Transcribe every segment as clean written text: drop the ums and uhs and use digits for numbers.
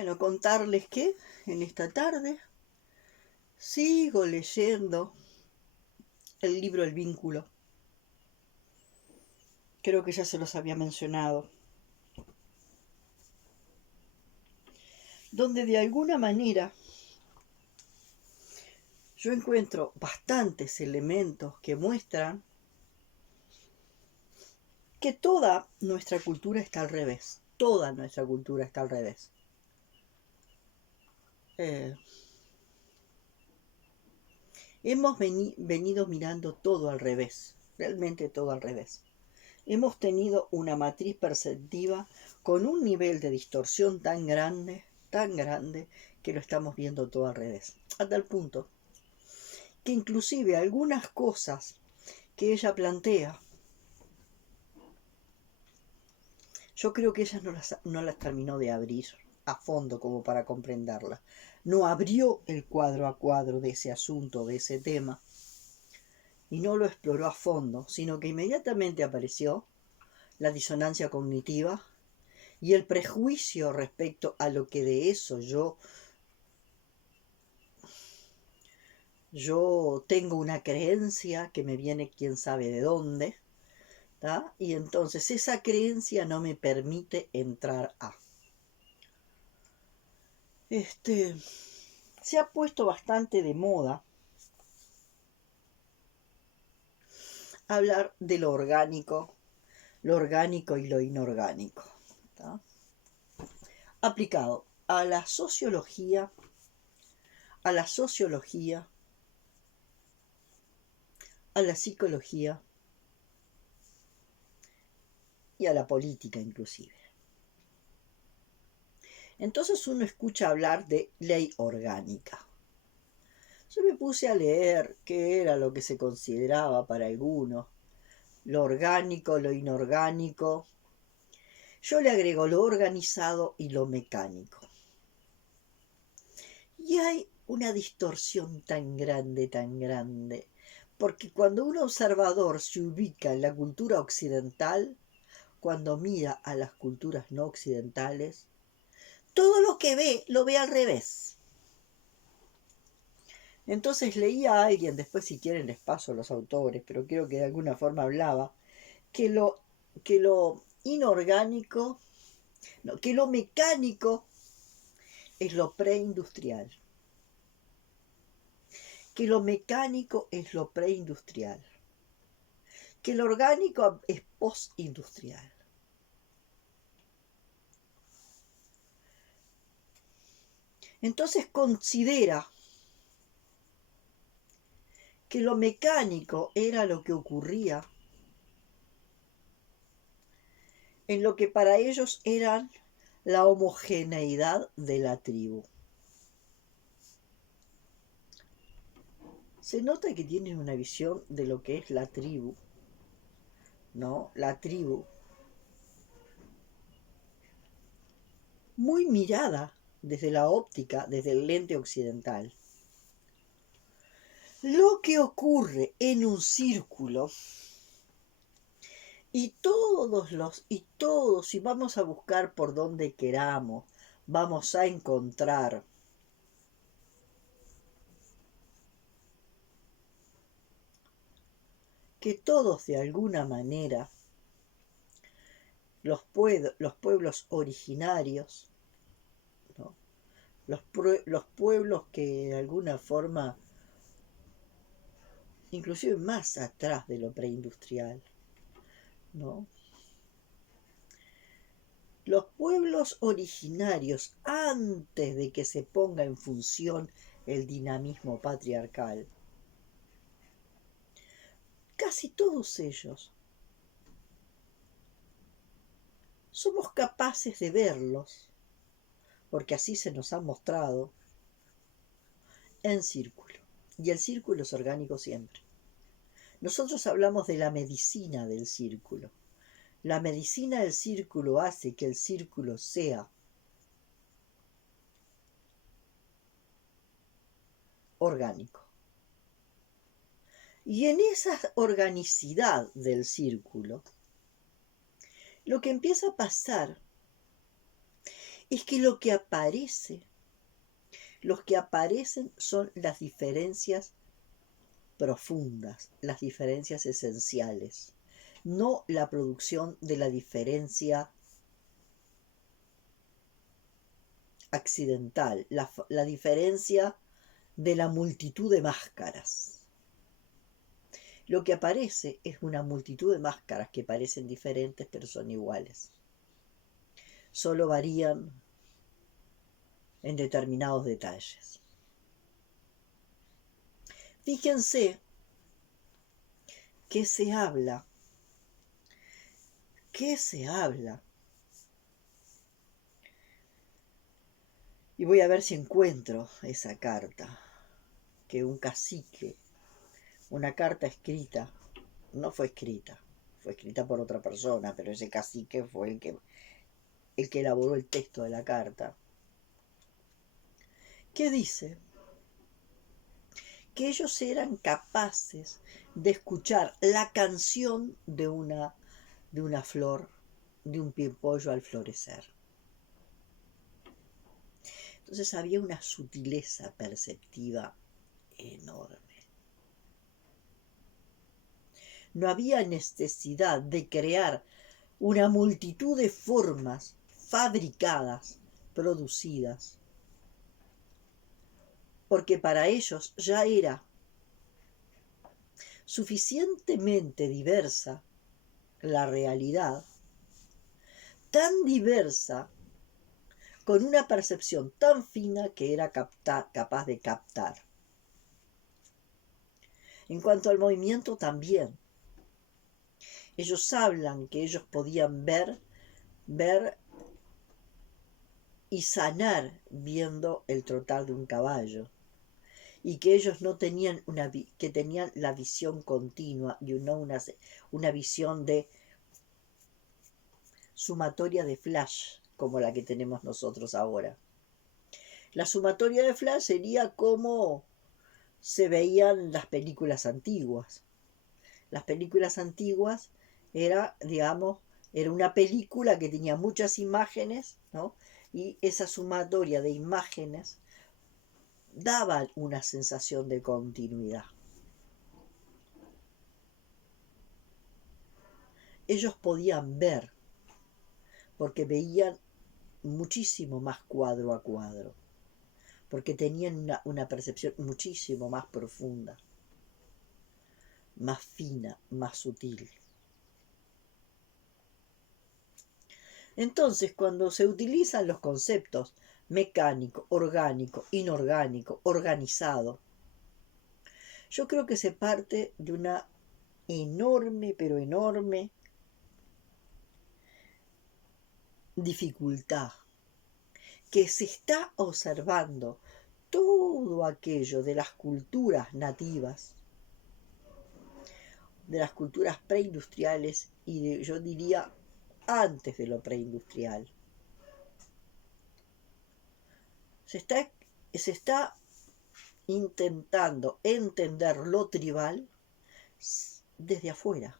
Bueno, contarles que en esta tarde sigo leyendo el libro El Vínculo. Creo que ya se los había mencionado. Donde de alguna manera yo encuentro bastantes elementos que muestran que toda nuestra cultura está al revés. Toda nuestra cultura está al revés. Hemos venido mirando todo al revés. Realmente todo al revés. Hemos tenido una matriz perceptiva con un nivel de distorsión tan grande, que lo estamos viendo todo al revés. A tal punto que inclusive algunas cosas que ella plantea, yo creo que ella no las terminó de abrir a fondo como para comprenderla. No abrió el cuadro a cuadro de ese asunto, de ese tema, y no lo exploró a fondo, sino que inmediatamente apareció la disonancia cognitiva y el prejuicio respecto a lo que de eso yo tengo una creencia que me viene quién sabe de dónde, ¿tá? Y entonces esa creencia no me permite entrar a. Se ha puesto bastante de moda hablar de lo orgánico y lo inorgánico, ¿tá? Aplicado a la sociología, a la psicología y a la política inclusive. Entonces uno escucha hablar de ley orgánica. Yo me puse a leer qué era lo que se consideraba para algunos, lo orgánico, lo inorgánico. Yo le agrego lo organizado y lo mecánico. Y hay una distorsión tan grande, porque cuando un observador se ubica en la cultura occidental, cuando mira a las culturas no occidentales, todo lo que ve, lo ve al revés. Entonces leía a alguien, después si quieren les paso los autores, pero creo que de alguna forma hablaba, que lo inorgánico, no, que lo mecánico es lo preindustrial. Que lo mecánico es lo preindustrial. Que lo orgánico es postindustrial. Entonces considera que lo mecánico era lo que ocurría en lo que para ellos eran la homogeneidad de la tribu. Se nota que tienen una visión de lo que es la tribu, ¿no? La tribu. Muy mirada desde la óptica, desde el lente occidental. Lo que ocurre en un círculo, y si vamos a buscar por donde queramos, vamos a encontrar que todos de alguna manera, los pueblos originarios, ¿no? los pueblos que de alguna forma, inclusive más atrás de lo preindustrial, ¿no? Los pueblos originarios, antes de que se ponga en función el dinamismo patriarcal, casi todos ellos somos capaces de verlos, porque así se nos ha mostrado, en círculo. Y el círculo es orgánico siempre. Nosotros hablamos de la medicina del círculo. La medicina del círculo hace que el círculo sea orgánico. Y en esa organicidad del círculo, lo que empieza a pasar es que los que aparecen son las diferencias profundas, las diferencias esenciales, no la producción de la diferencia accidental, la diferencia de la multitud de máscaras. Lo que aparece es una multitud de máscaras que parecen diferentes pero son iguales. Solo varían en determinados detalles. Fíjense que se habla y voy a ver si encuentro esa carta, que un cacique, una carta escrita, no fue escrita, fue escrita por otra persona, pero ese cacique fue el que elaboró el texto de la carta, que dice que ellos eran capaces de escuchar la canción de una flor, de un pimpollo al florecer. Entonces había una sutileza perceptiva enorme. No había necesidad de crear una multitud de formas fabricadas, producidas, porque para ellos ya era suficientemente diversa la realidad, tan diversa, con una percepción tan fina que era capaz de captar. En cuanto al movimiento también, ellos hablan que ellos podían ver y sanar viendo el trotar de un caballo, y que ellos no tenían que tenían la visión continua y no una visión de sumatoria de flash como la que tenemos nosotros ahora. La sumatoria de flash sería como se veían las películas antiguas. Las películas antiguas era una película que tenía muchas imágenes, ¿no? Y esa sumatoria de imágenes daban una sensación de continuidad. Ellos podían ver, porque veían muchísimo más cuadro a cuadro, porque tenían una percepción muchísimo más profunda, más fina, más sutil. Entonces, cuando se utilizan los conceptos mecánico, orgánico, inorgánico, organizado, yo creo que se parte de una enorme, pero enorme dificultad, que se está observando todo aquello de las culturas nativas, de las culturas preindustriales y yo diría antes de lo preindustrial. Se está intentando entender lo tribal desde afuera,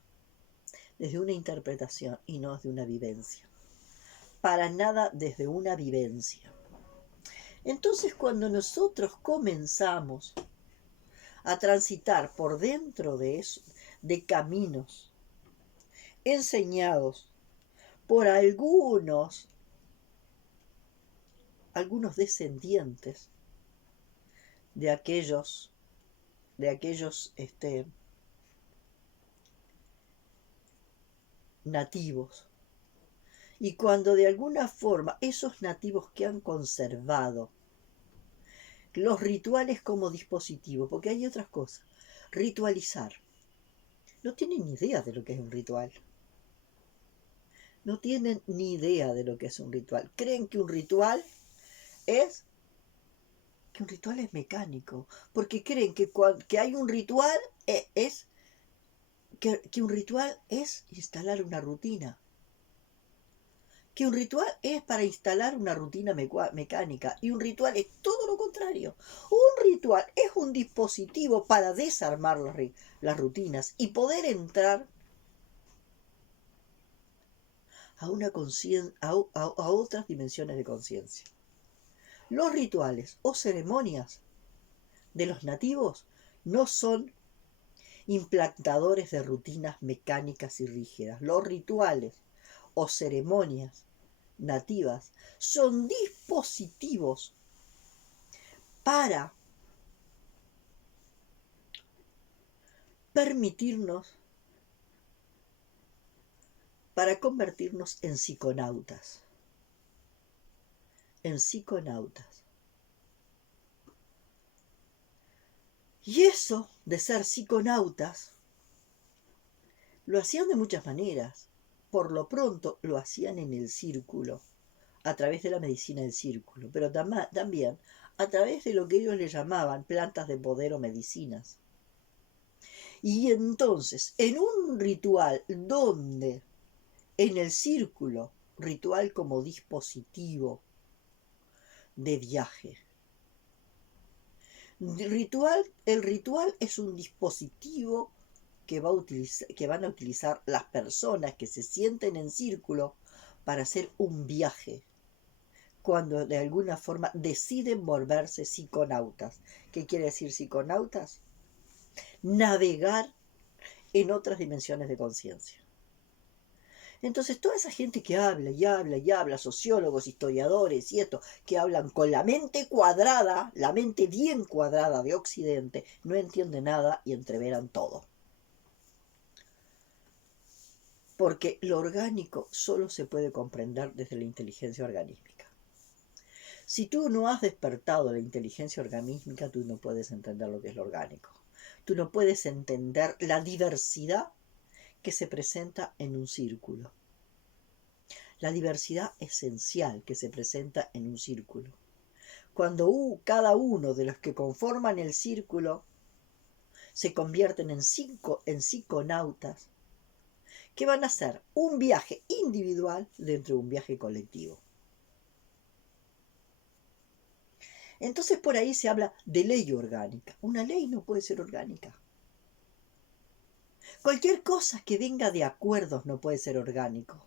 desde una interpretación y no desde una vivencia. Para nada desde una vivencia. Entonces, cuando nosotros comenzamos a transitar por dentro de caminos enseñados por algunos descendientes de aquellos nativos, y cuando de alguna forma esos nativos que han conservado los rituales como dispositivo, porque hay otras cosas, ritualizar, no tienen ni idea de lo que es un ritual. No tienen ni idea de lo que es un ritual. Creen que un ritual es mecánico, porque creen que hay un ritual que un ritual es instalar una rutina. Que un ritual es para instalar una rutina mecánica, y un ritual es todo lo contrario. Un ritual es un dispositivo para desarmar las rutinas y poder entrar a otras dimensiones de conciencia. Los rituales o ceremonias de los nativos no son implantadores de rutinas mecánicas y rígidas. Los rituales o ceremonias nativas son dispositivos para permitirnos, para convertirnos en psiconautas. Y eso de ser psiconautas lo hacían de muchas maneras. Por lo pronto lo hacían en el círculo, a través de la medicina del círculo, pero también a través de lo que ellos le llamaban plantas de poder o medicinas. Y entonces, en un ritual donde en el círculo, ritual como dispositivo de viaje, el ritual es un dispositivo que van a utilizar las personas que se sienten en círculo para hacer un viaje, cuando de alguna forma deciden volverse psiconautas. ¿Qué quiere decir psiconautas? Navegar en otras dimensiones de conciencia. Entonces toda esa gente que habla y habla y habla, sociólogos, historiadores y esto, que hablan con la mente cuadrada, la mente bien cuadrada de Occidente, no entiende nada y entreveran todo. Porque lo orgánico solo se puede comprender desde la inteligencia organísmica. Si tú no has despertado la inteligencia organísmica, tú no puedes entender lo que es lo orgánico. Tú no puedes entender la diversidad que se presenta en un círculo. La diversidad esencial que se presenta en un círculo. Cuando cada uno de los que conforman el círculo se convierten en psiconautas, que van a hacer un viaje individual dentro de un viaje colectivo. Entonces por ahí se habla de ley orgánica. Una ley no puede ser orgánica. Cualquier cosa que venga de acuerdos no puede ser orgánico.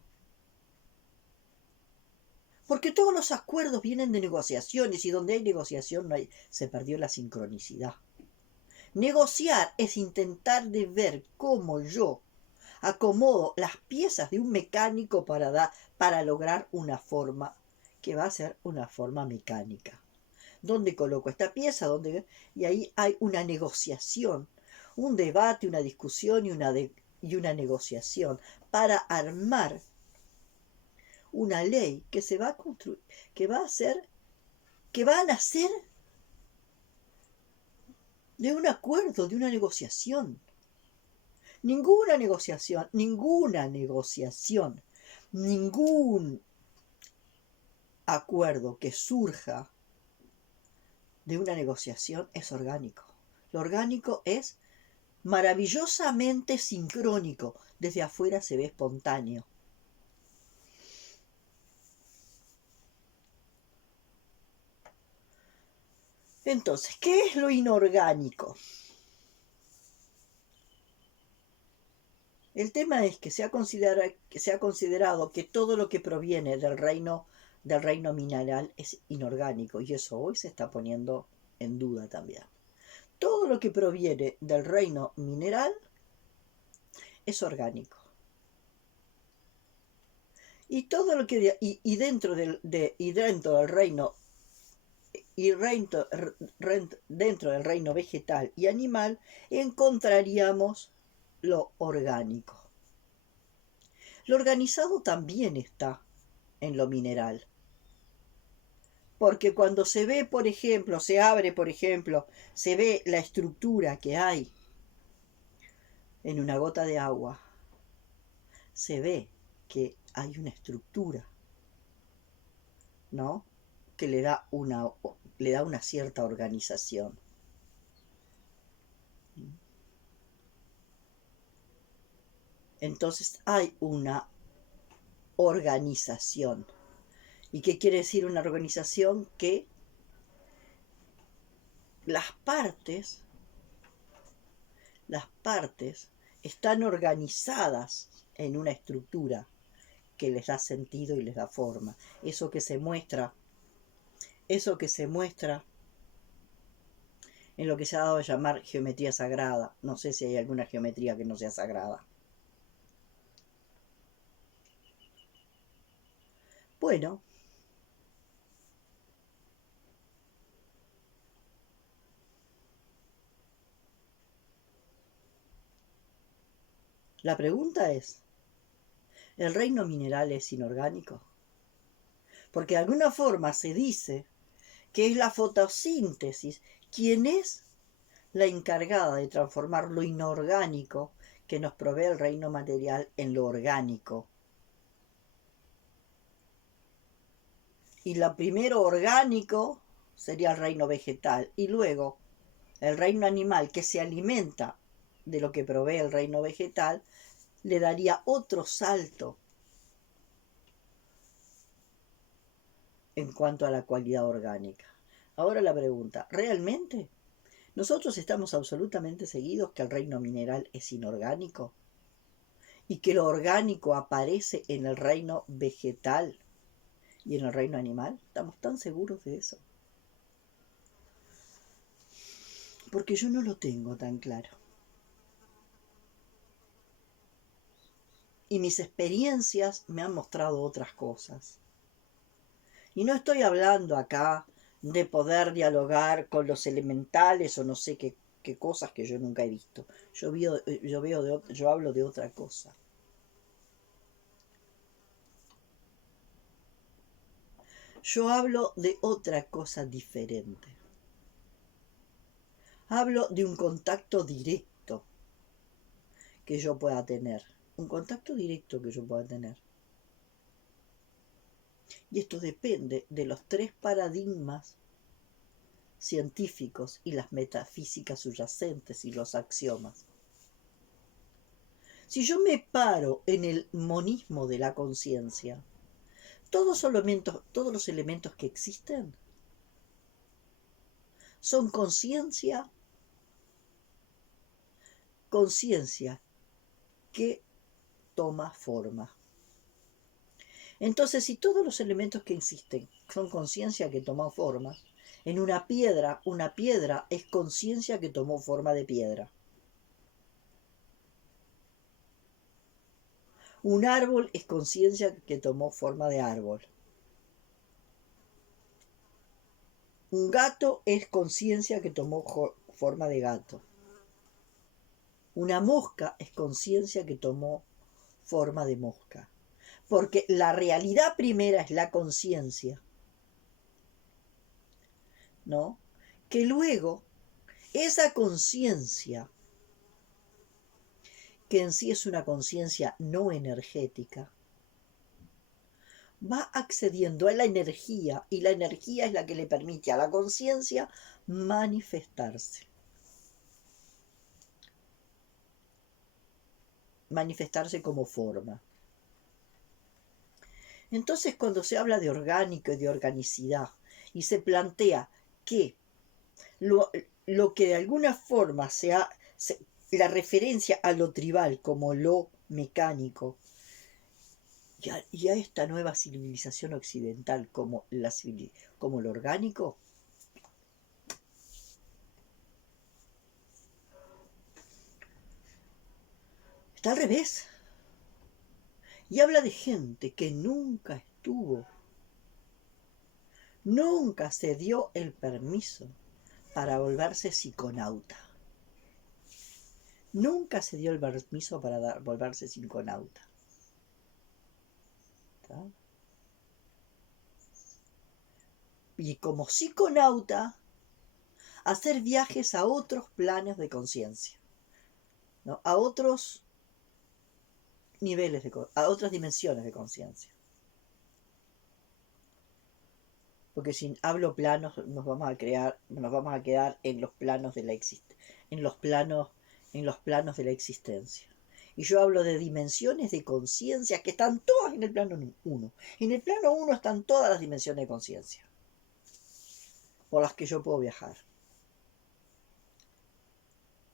Porque todos los acuerdos vienen de negociaciones y donde hay negociación se perdió la sincronicidad. Negociar es intentar de ver cómo yo acomodo las piezas de un mecánico para lograr una forma que va a ser una forma mecánica. ¿Dónde coloco esta pieza? Y ahí hay una negociación, un debate, una discusión y una negociación para armar una ley que se va a construir, que va a nacer de un acuerdo, de una negociación. Ninguna negociación, ningún acuerdo que surja de una negociación es orgánico. Lo orgánico es maravillosamente sincrónico. Desde afuera se ve espontáneo. Entonces, ¿qué es lo inorgánico? El tema es que se ha considerado que todo lo que proviene del reino mineral es inorgánico, y eso hoy se está poniendo en duda también. Todo lo que proviene del reino mineral es orgánico. Y todo lo que dentro del reino dentro del reino vegetal y animal encontraríamos lo orgánico. Lo organizado también está en lo mineral. Porque cuando se ve, por ejemplo, se ve la estructura que hay en una gota de agua, se ve que hay una estructura, ¿no? Que le da una cierta organización. Entonces hay una organización. ¿Y qué quiere decir una organización? Que las partes están organizadas en una estructura que les da sentido y les da forma. Eso que se muestra en lo que se ha dado a llamar geometría sagrada. No sé si hay alguna geometría que no sea sagrada. Bueno, la pregunta es, ¿el reino mineral es inorgánico? Porque de alguna forma se dice que es la fotosíntesis quien es la encargada de transformar lo inorgánico que nos provee el reino material en lo orgánico. Y lo primero orgánico sería el reino vegetal y luego el reino animal que se alimenta de lo que provee el reino vegetal le daría otro salto en cuanto a la cualidad orgánica. Ahora la pregunta, ¿realmente nosotros estamos absolutamente seguidos que el reino mineral es inorgánico y que lo orgánico aparece en el reino vegetal y en el reino animal? ¿Estamos tan seguros de eso? Porque yo no lo tengo tan claro. Y mis experiencias me han mostrado otras cosas. Y no estoy hablando acá de poder dialogar con los elementales o no sé qué cosas que yo nunca he visto. Yo hablo de otra cosa. Yo hablo de otra cosa diferente. Hablo de un contacto directo que yo pueda tener. Un contacto directo que yo pueda tener. Y esto depende de los tres paradigmas científicos y las metafísicas subyacentes y los axiomas. Si yo me paro en el monismo de la conciencia, todos los elementos que existen son conciencia que toma forma. Entonces, si todos los elementos que existen son conciencia que toma forma, en una piedra es conciencia que tomó forma de piedra. Un árbol es conciencia que tomó forma de árbol. Un gato es conciencia que tomó forma de gato. Una mosca es conciencia que tomó forma de mosca. Porque la realidad primera es la conciencia, ¿no? Que luego esa conciencia, que en sí es una conciencia no energética, va accediendo a la energía y la energía es la que le permite a la conciencia manifestarse. Manifestarse como forma. Entonces, cuando se habla de orgánico y de organicidad y se plantea que lo que de alguna forma la referencia a lo tribal como lo mecánico y a esta nueva civilización occidental como lo orgánico, está al revés. Y habla de gente que nunca se dio el permiso para volverse psiconauta. Nunca se dio el permiso para volverse psiconauta. ¿Tá? Y como psiconauta, hacer viajes a otros planos de conciencia, ¿no? A otros niveles, a otras dimensiones de conciencia. Porque si hablo planos, nos vamos a quedar en los planos de la en los planos de la existencia. Y yo hablo de dimensiones de conciencia que están todas en el plano 1. En el plano 1 están todas las dimensiones de conciencia por las que yo puedo viajar.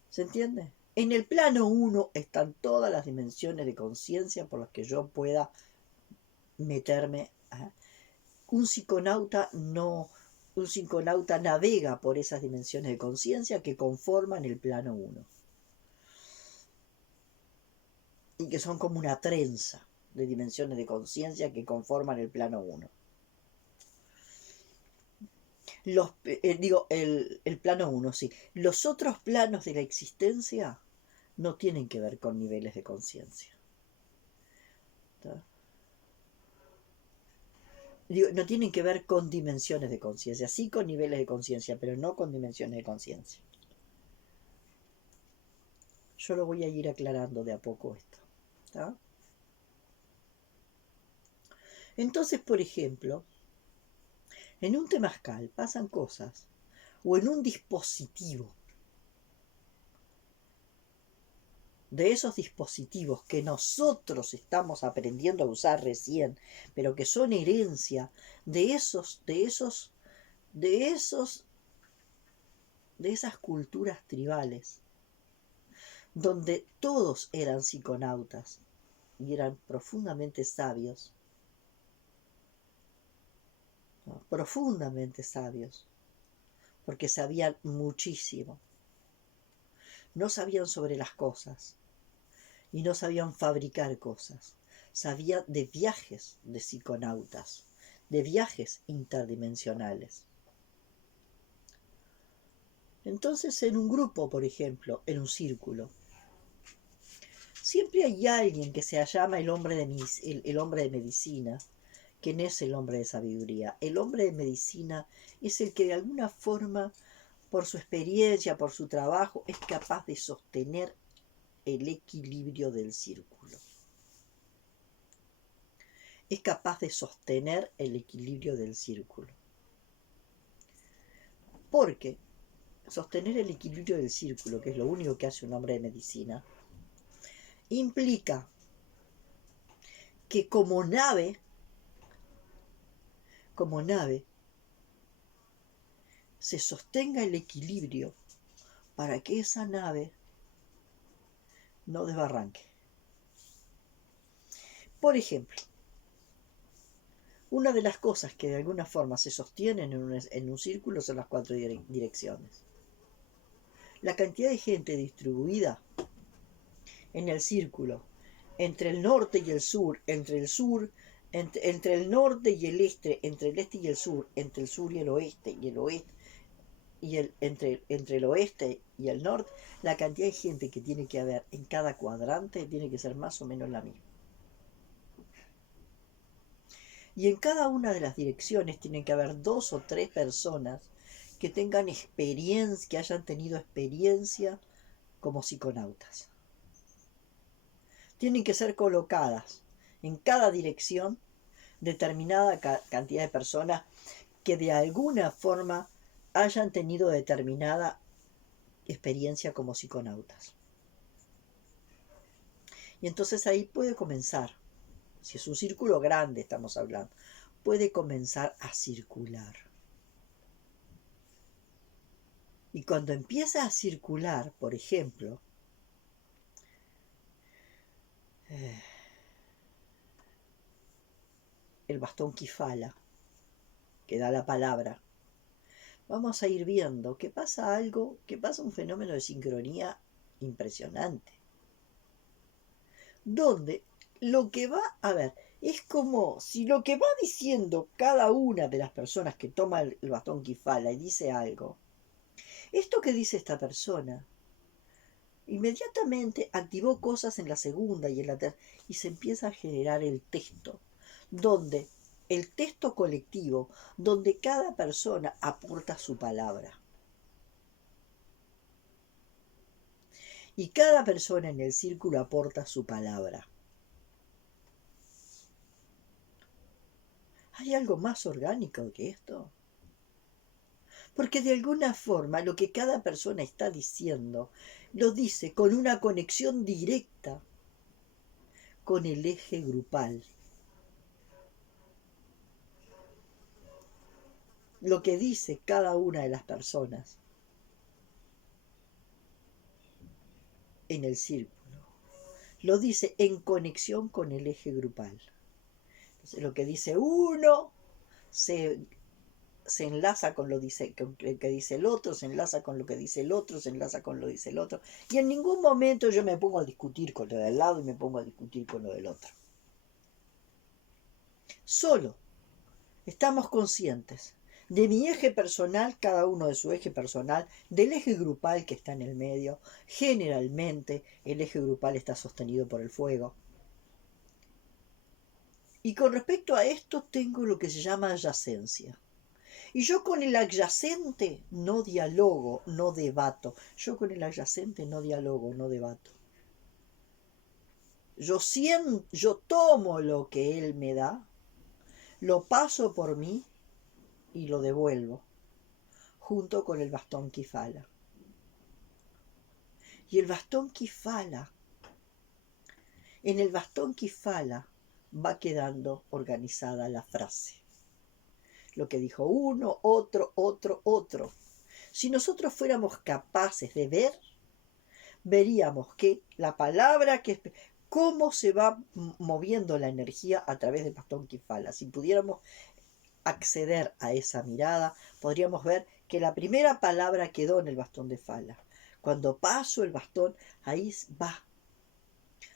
¿Se entiende? En el plano 1 están todas las dimensiones de conciencia por las que yo pueda meterme a... Un psiconauta no... Un psiconauta navega por esas dimensiones de conciencia que conforman el plano 1 y que son como una trenza de dimensiones de conciencia que conforman el plano 1. El plano 1, sí. Los otros planos de la existencia no tienen que ver con niveles de conciencia. No tienen que ver con dimensiones de conciencia, sí con niveles de conciencia, pero no con dimensiones de conciencia. Yo lo voy a ir aclarando de a poco esto. ¿Tá? Entonces, por ejemplo, en un temazcal pasan cosas, o en un dispositivo, de esos dispositivos que nosotros estamos aprendiendo a usar recién, pero que son herencia de esas culturas tribales, donde todos eran psiconautas y eran profundamente sabios, ¿no? Profundamente sabios, porque sabían muchísimo. No sabían sobre las cosas y no sabían fabricar cosas. Sabían de viajes de psiconautas, de viajes interdimensionales. Entonces, en un grupo, por ejemplo, en un círculo, siempre hay alguien que se llama el hombre de medicina, que no es el hombre de sabiduría. El hombre de medicina es el que de alguna forma, por su experiencia, por su trabajo, es capaz de sostener el equilibrio del círculo. Es capaz de sostener el equilibrio del círculo. Porque sostener el equilibrio del círculo, que es lo único que hace un hombre de medicina, implica que como nave, se sostenga el equilibrio para que esa nave no desbarranque. Por ejemplo, una de las cosas que de alguna forma se sostienen en un círculo son las 4 direcciones. La cantidad de gente distribuida en el círculo, entre el norte y el sur, entre el norte y el este, entre el este y el sur, entre el sur y el oeste, y entre el oeste y el norte, la cantidad de gente que tiene que haber en cada cuadrante tiene que ser más o menos la misma. Y en cada una de las direcciones tienen que haber 2 o 3 personas que tengan experiencia, que hayan tenido experiencia como psiconautas. Tienen que ser colocadas en cada dirección determinada cantidad de personas que de alguna forma hayan tenido determinada experiencia como psiconautas. Y entonces ahí puede comenzar, si es un círculo grande estamos hablando, puede comenzar a circular. Y cuando empieza a circular, por ejemplo, el bastón Kifala, que da la palabra, vamos a ir viendo que pasa un fenómeno de sincronía impresionante. Donde lo que va a ver, es como si lo que va diciendo cada una de las personas que toma el bastón Kifala y dice algo, esto que dice esta persona, inmediatamente activó cosas en la segunda y en la tercera, y se empieza a generar el texto, donde el texto colectivo, donde cada persona aporta su palabra. Y cada persona en el círculo aporta su palabra. ¿Hay algo más orgánico que esto? Porque de alguna forma lo que cada persona está diciendo lo dice con una conexión directa con el eje grupal. Lo que dice cada una de las personas en el círculo lo dice en conexión con el eje grupal. Entonces, lo que dice uno se, se enlaza con lo que dice el otro, se enlaza con lo que dice el otro, se enlaza con lo que dice el otro. Y en ningún momento yo me pongo a discutir con lo del lado y me pongo a discutir con lo del otro. Solo estamos conscientes de mi eje personal, cada uno de su eje personal, del eje grupal que está en el medio. Generalmente el eje grupal está sostenido por el fuego. Y con respecto a esto tengo lo que se llama adyacencia. Y yo con el adyacente no dialogo, no debato. Yo con el adyacente no dialogo, no debato. Yo tomo lo que él me da, lo paso por mí y lo devuelvo, junto con el bastón Kifala. Y el bastón Kifala, en el bastón Kifala va quedando organizada la frase. Lo que dijo uno, otro, otro, otro. Si nosotros fuéramos capaces de ver, veríamos que la palabra cómo se va moviendo la energía a través del bastón Kifala. Si pudiéramos acceder a esa mirada, podríamos ver que la primera palabra quedó en el bastón de Fala. Cuando paso el bastón, ahí va.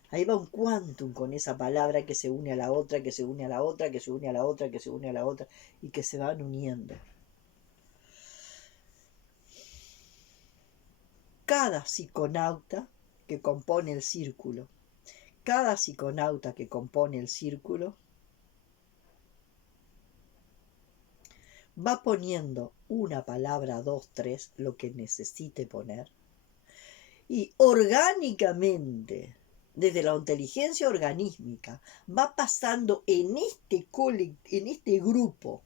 Ahí va un quantum con esa palabra que se une a la otra, que se une a la otra, que se une a la otra, que se une a la otra, y que se van uniendo. Cada psiconauta que compone el círculo, cada psiconauta que compone el círculo, va poniendo una palabra, dos, tres, lo que necesite poner, y orgánicamente, desde la inteligencia organísmica, va pasando en este grupo,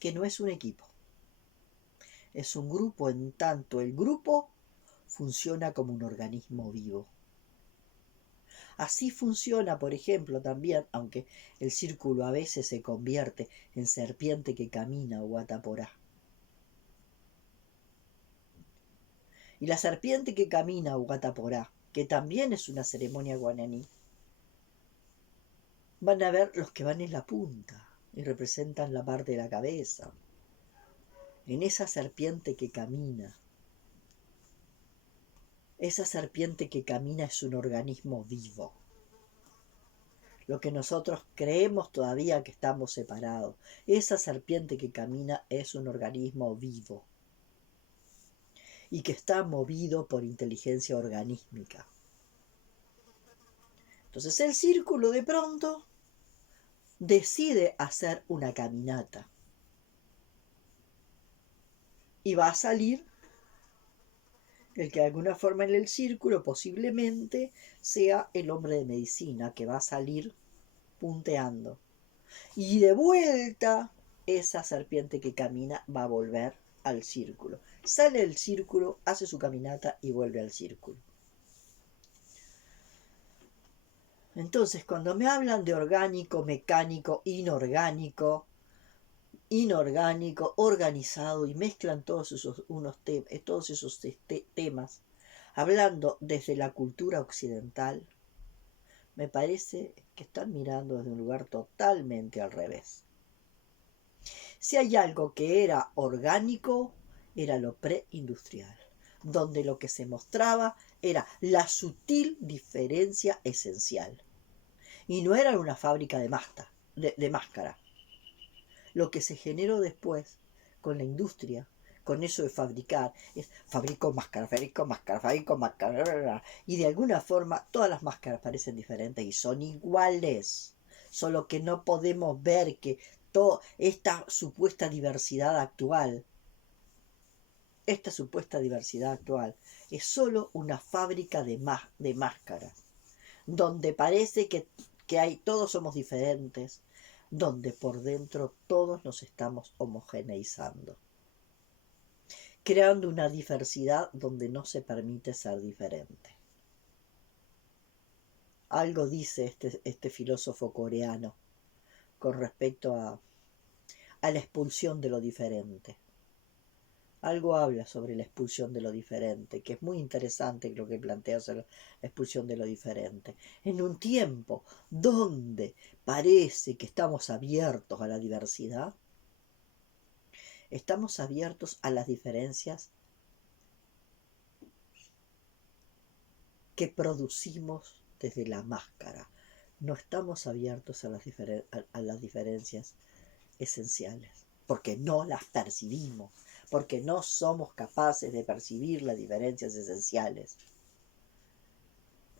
que no es un equipo, es un grupo en tanto el grupo funciona como un organismo vivo. Así funciona, por ejemplo, también, aunque el círculo a veces se convierte en serpiente que camina o guataporá. Y la serpiente que camina o guataporá, que también es una ceremonia guananí, van a ver los que van en la punta y representan la parte de la cabeza. En esa serpiente que camina. Esa serpiente que camina es un organismo vivo. Lo que nosotros creemos todavía que estamos separados. Esa serpiente que camina es un organismo vivo. Y que está movido por inteligencia organísmica. Entonces el círculo de pronto decide hacer una caminata. Y va a salir el que de alguna forma en el círculo posiblemente sea el hombre de medicina que va a salir punteando. Y de vuelta, esa serpiente que camina va a volver al círculo. Sale del círculo, hace su caminata y vuelve al círculo. Entonces, cuando me hablan de orgánico, mecánico, inorgánico, organizado y mezclan todos esos temas, hablando desde la cultura occidental, me parece que están mirando desde un lugar totalmente al revés. Si hay algo que era orgánico, era lo preindustrial, donde lo que se mostraba era la sutil diferencia esencial. Y no era una fábrica de máscara. Lo que se generó después con la industria, con eso de fabricar, es fabrico máscara, y de alguna forma todas las máscaras parecen diferentes y son iguales, solo que no podemos ver que toda esta supuesta diversidad actual es solo una fábrica de máscaras, donde parece que todos somos diferentes, donde por dentro todos nos estamos homogeneizando, creando una diversidad donde no se permite ser diferente. Algo dice este filósofo coreano con respecto a la expulsión de lo diferente, algo habla sobre la expulsión de lo diferente, que es muy interesante lo que plantea sobre la expulsión de lo diferente. En un tiempo donde parece que estamos abiertos a la diversidad, estamos abiertos a las diferencias que producimos desde la máscara. No estamos abiertos a las diferencias esenciales, porque no las percibimos, porque no somos capaces de percibir las diferencias esenciales.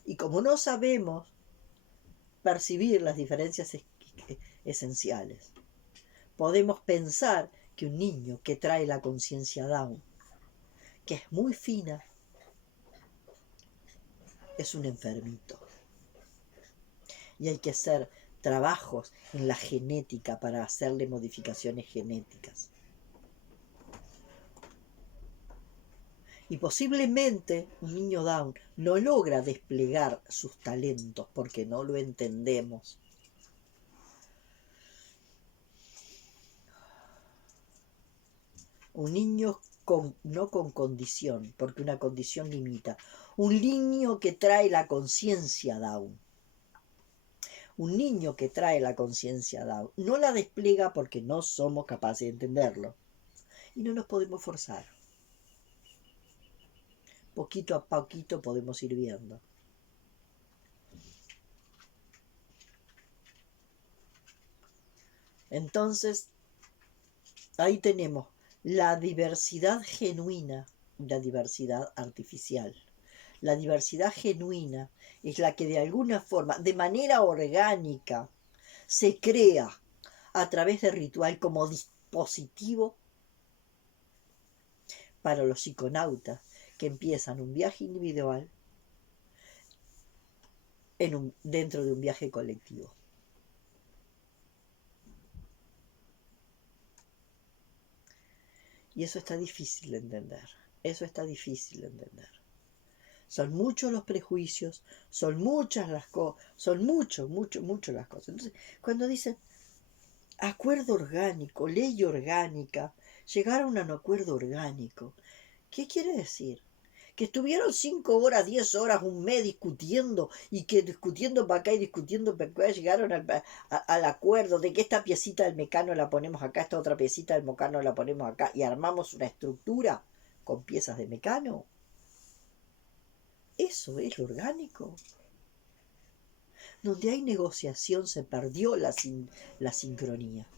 Y como no sabemos percibir las diferencias esenciales, podemos pensar que un niño que trae la conciencia Down, que es muy fina, es un enfermito. Y hay que hacer trabajos en la genética para hacerle modificaciones genéticas. Y posiblemente un niño Down no logra desplegar sus talentos porque no lo entendemos. Un niño no con condición, porque una condición limita. Un niño que trae la conciencia Down. Un niño que trae la conciencia Down no la despliega porque no somos capaces de entenderlo. Y no nos podemos forzar. Poquito a poquito podemos ir viendo. Entonces, ahí tenemos la diversidad genuina y la diversidad artificial. La diversidad genuina es la que de alguna forma, de manera orgánica, se crea a través del ritual como dispositivo para los psiconautas que empiezan un viaje individual dentro de un viaje colectivo. Y eso está difícil de entender. Eso está difícil de entender. Son muchos los prejuicios, son muchas las cosas, son mucho las cosas. Entonces, cuando dicen acuerdo orgánico, ley orgánica, llegar a un acuerdo orgánico, ¿qué quiere decir? Que estuvieron 5 horas, 10 horas, un mes discutiendo y que discutiendo para acá y discutiendo para acá llegaron al acuerdo de que esta piecita del mecano la ponemos acá, esta otra piecita del mecano la ponemos acá y armamos una estructura con piezas de mecano. Eso es lo orgánico. Donde hay negociación se perdió la sincronía.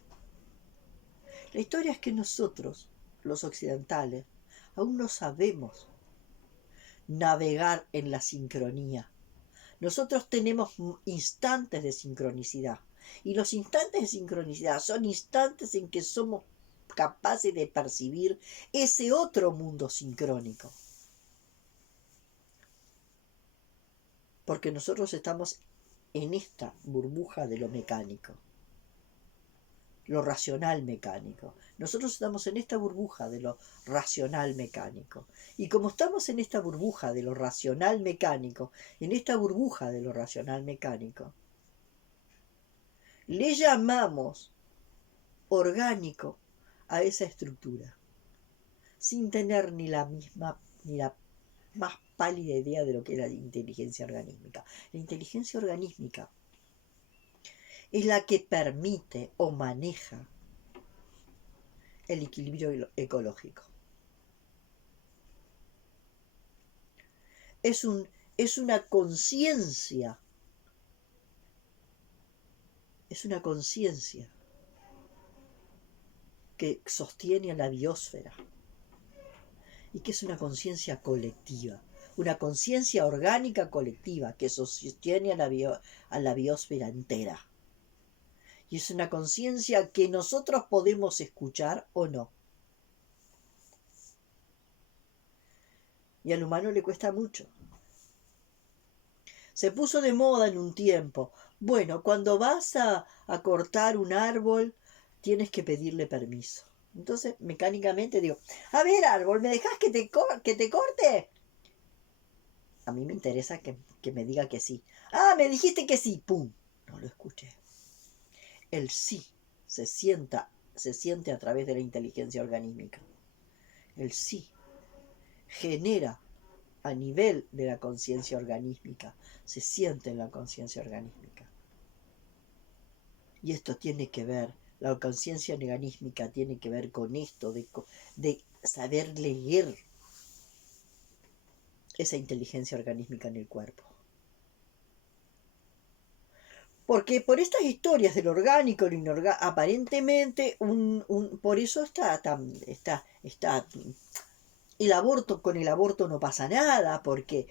La historia es que nosotros, los occidentales, aún no sabemos navegar en la sincronía. Nosotros tenemos instantes de sincronicidad. Y los instantes de sincronicidad son instantes en que somos capaces de percibir ese otro mundo sincrónico. Porque nosotros estamos en esta burbuja de lo mecánico, lo racional mecánico. Nosotros estamos en esta burbuja de lo racional mecánico. Y como estamos en esta burbuja de lo racional mecánico, le llamamos orgánico a esa estructura, sin tener ni la más pálida idea de lo que es la inteligencia organísmica. La inteligencia organísmica es la que permite o maneja el equilibrio ecológico. Es una conciencia. Es una conciencia que sostiene a la biosfera y que es una conciencia colectiva, una conciencia orgánica colectiva que sostiene a la biosfera entera. Y es una conciencia que nosotros podemos escuchar o no. Y al humano le cuesta mucho. Se puso de moda en un tiempo. Bueno, cuando vas a cortar un árbol, tienes que pedirle permiso. Entonces, mecánicamente digo, a ver, árbol, ¿me dejas que te corte? A mí me interesa que me diga que sí. Ah, me dijiste que sí. ¡Pum! No lo escuché. El sí se siente a través de la inteligencia organísmica. el sí, genera a nivel de la conciencia organísmica, se siente en la conciencia organísmica. Y esto tiene que ver, la conciencia organísmica tiene que ver con esto, de saber leer esa inteligencia organísmica en el cuerpo. Porque por estas historias del orgánico, lo inorgánico, aparentemente, por eso está el aborto, con el aborto no pasa nada, porque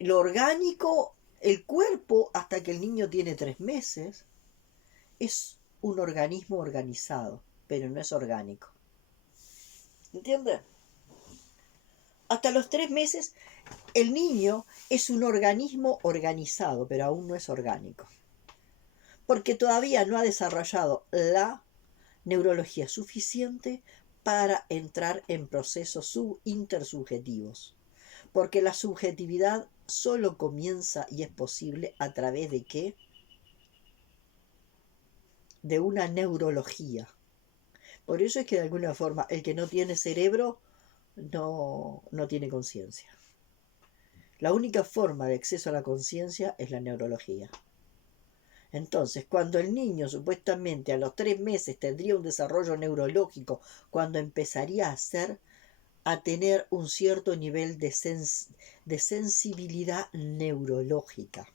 lo orgánico, el cuerpo, hasta que el niño tiene 3 meses, es un organismo organizado, pero no es orgánico. ¿Entienden? Hasta los 3 meses, el niño es un organismo organizado, pero aún no es orgánico. Porque todavía no ha desarrollado la neurología suficiente para entrar en procesos intersubjetivos. Porque la subjetividad solo comienza y es posible a través de ¿qué? De una neurología. Por eso es que de alguna forma el que no tiene cerebro no tiene conciencia. La única forma de acceso a la conciencia es la neurología. Entonces, cuando el niño supuestamente a los 3 meses tendría un desarrollo neurológico, cuando empezaría a tener un cierto nivel de sensibilidad neurológica,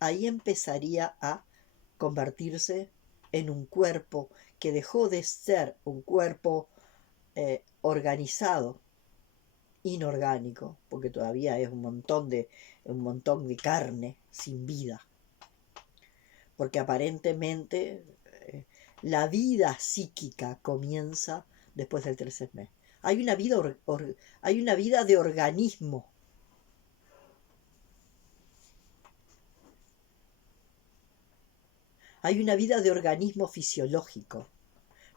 ahí empezaría a convertirse en un cuerpo que dejó de ser un cuerpo organizado, inorgánico, porque todavía es un montón de carne sin vida. Porque aparentemente la vida psíquica comienza después del 13 mes. Hay una vida, hay una vida de organismo. Hay una vida de organismo fisiológico,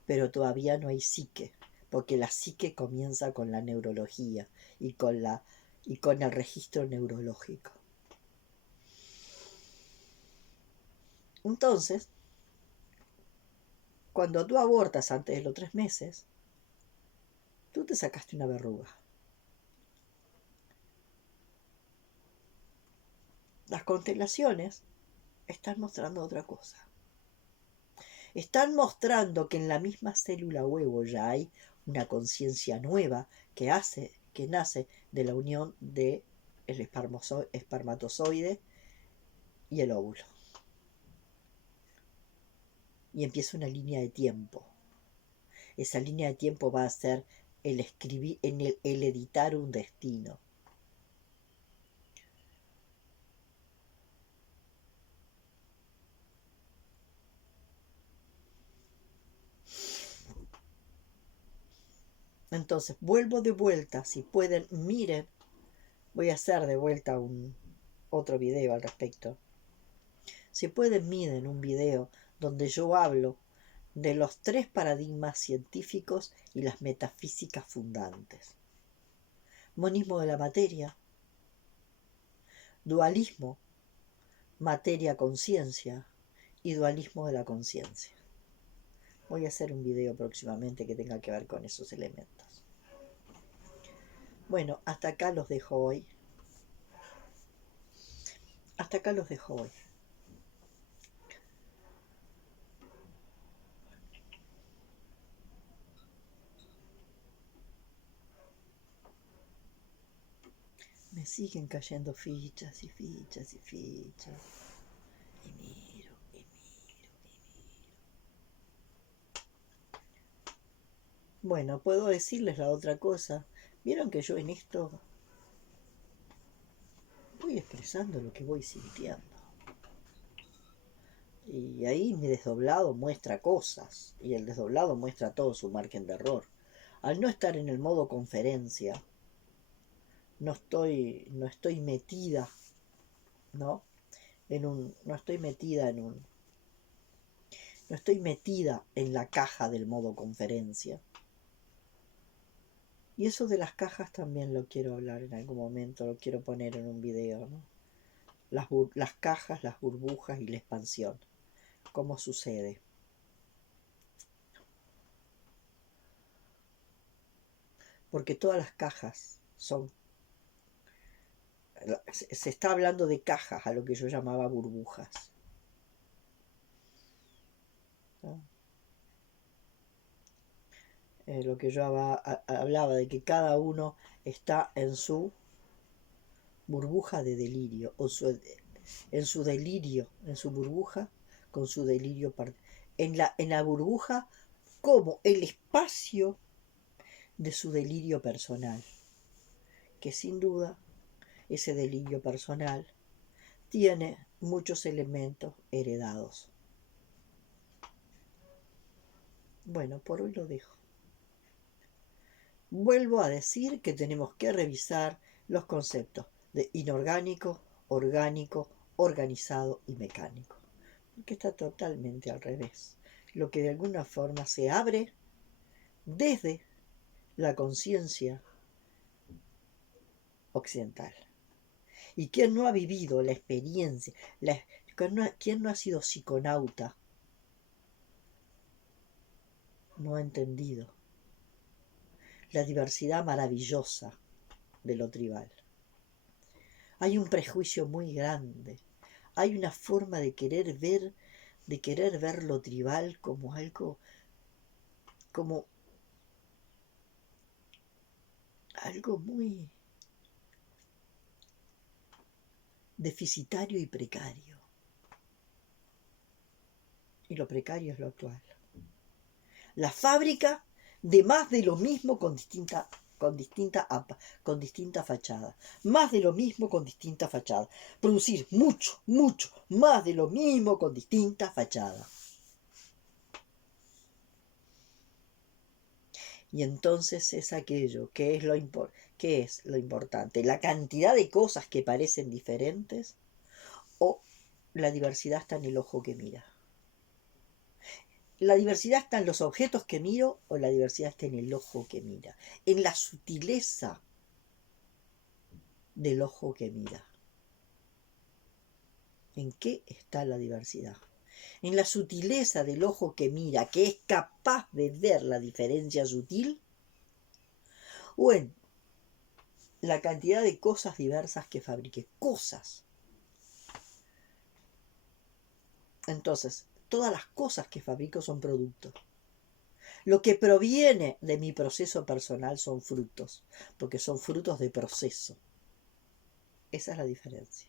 pero todavía no hay psique, porque la psique comienza con la neurología y con el registro neurológico. Entonces, cuando tú abortas antes de los 3 meses, tú te sacaste una verruga. Las constelaciones están mostrando otra cosa. Están mostrando que en la misma célula huevo ya hay una conciencia nueva que nace de la unión del espermatozoide y el óvulo. Y empieza una línea de tiempo. Esa línea de tiempo va a ser el escribir, el editar un destino. Entonces, vuelvo de vuelta, si pueden, miren, voy a hacer de vuelta otro video al respecto. Si pueden, miren un video donde yo hablo de los 3 paradigmas científicos y las metafísicas fundantes. Monismo de la materia, dualismo, materia-conciencia y dualismo de la conciencia. Voy a hacer un video próximamente que tenga que ver con esos elementos. Bueno, hasta acá los dejo hoy. Hasta acá los dejo hoy. Me siguen cayendo fichas y fichas y fichas. Y miro, y miro, y miro. Bueno, puedo decirles la otra cosa. Vieron que yo en esto voy expresando lo que voy sintiendo. Y ahí mi desdoblado muestra cosas. Y el desdoblado muestra todo su margen de error. Al no estar en el modo conferencia, no estoy metida, ¿no? No estoy metida no estoy metida en la caja del modo conferencia. Y eso de las cajas también lo quiero hablar en algún momento, lo quiero poner en un video, ¿no? Las cajas, las burbujas y la expansión. ¿Cómo sucede? porque todas las cajas son... Se está hablando de cajas, a lo que yo llamaba burbujas, ¿no? Lo que yo hablaba de que cada uno está en su burbuja de delirio, en su delirio, en su burbuja, con su delirio, en la burbuja como el espacio de su delirio personal, que sin duda ese delirio personal tiene muchos elementos heredados. Bueno, por hoy lo dejo. Vuelvo a decir que tenemos que revisar los conceptos de inorgánico, orgánico, organizado y mecánico, porque está totalmente al revés. Lo que de alguna forma se abre desde la conciencia occidental. Y quien no ha vivido la experiencia, quien no ha sido psiconauta, no ha entendido la diversidad maravillosa de lo tribal. Hay un prejuicio muy grande, hay una forma de querer ver lo tribal como algo, como algo muy deficitario y precario. Y lo precario es lo actual. La fábrica de más de lo mismo con distinta fachada. Más de lo mismo con distinta fachada. Producir mucho, más de lo mismo con distinta fachada. Y entonces es aquello que es ¿qué es lo importante? ¿La cantidad de cosas que parecen diferentes o la diversidad está en el ojo que mira? ¿La diversidad está en los objetos que miro o la diversidad está en el ojo que mira? En la sutileza del ojo que mira. ¿En qué está la diversidad? En la sutileza del ojo que mira, que es capaz de ver la diferencia sutil, o en la cantidad de cosas diversas que fabrique. Cosas. Entonces, todas las cosas que fabrico son productos. Lo que proviene de mi proceso personal son frutos, porque son frutos de proceso. Esa es la diferencia.